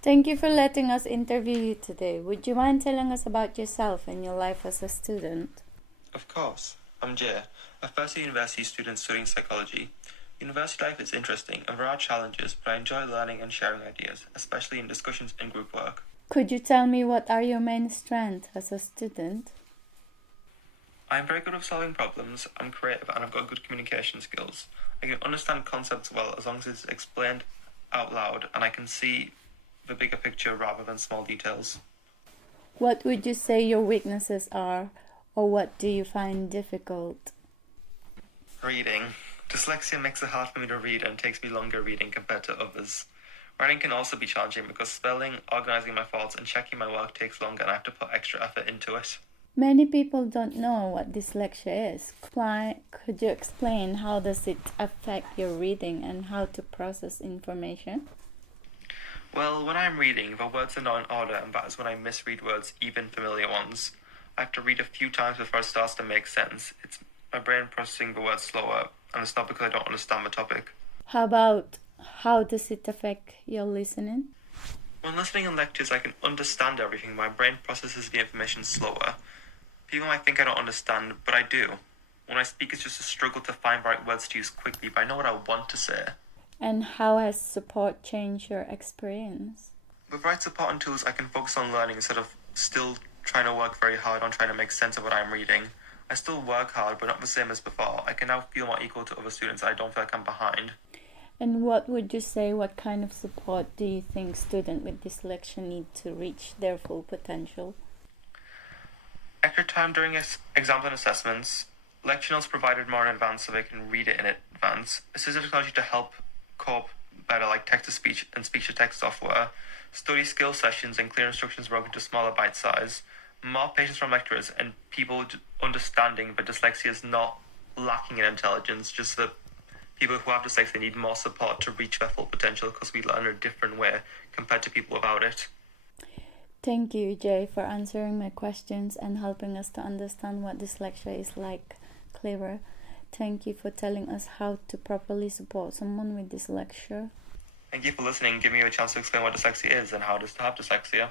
Thank you for letting us interview you today. Would you mind telling us about yourself and your life as a student? Of course. I'm Jay, a first year university student studying psychology. University life is interesting and there are challenges, but I enjoy learning and sharing ideas, especially in discussions and group work. Could you tell me what are your main strengths as a student? I'm very good at solving problems, I'm creative, and I've got good communication skills. I can understand concepts well as long as it's explained out loud and I can see the bigger picture rather than small details. What would you say your weaknesses are, or what do you find difficult? Reading. Dyslexia makes it hard for me to read and takes me longer reading compared to others. Writing can also be challenging because spelling, organizing my thoughts, and checking my work takes longer and I have to put extra effort into it. Many people don't know what dyslexia is. Could you explain how does it affect your reading and how to process information? Well, when I'm reading, the words are not in order, and that is when I misread words, even familiar ones. I have to read a few times before it starts to make sense. It's my brain processing the words slower, and it's not because I don't understand the topic. How does it affect your listening? When listening in lectures, I can understand everything. My brain processes the information slower. People might think I don't understand, but I do. When I speak, it's just a struggle to find the right words to use quickly, but I know what I want to say. And how has support changed your experience? With right support and tools, I can focus on learning instead of still trying to work very hard on trying to make sense of what I'm reading. I still work hard, but not the same as before. I can now feel more equal to other students. I don't feel like I'm behind. And what would you say, what kind of support do you think students with dyslexia need to reach their full potential? Extra time during exams and assessments. Lecture notes provided more in advance so they can read it in advance. Assistive technology to help cope better, like text-to-speech and speech-to-text software. Study skill sessions and clear instructions broken into smaller bite size. More patience from lecturers and people understanding that dyslexia is not lacking in intelligence, just that people who have dyslexia need more support to reach their full potential because we learn in a different way compared to people without it. Thank you, Jay, for answering my questions and helping us to understand what dyslexia is like clearer. Thank you for telling us how to properly support someone with dyslexia. Thank you for listening and giving me a chance to explain what dyslexia is and how it is to have dyslexia.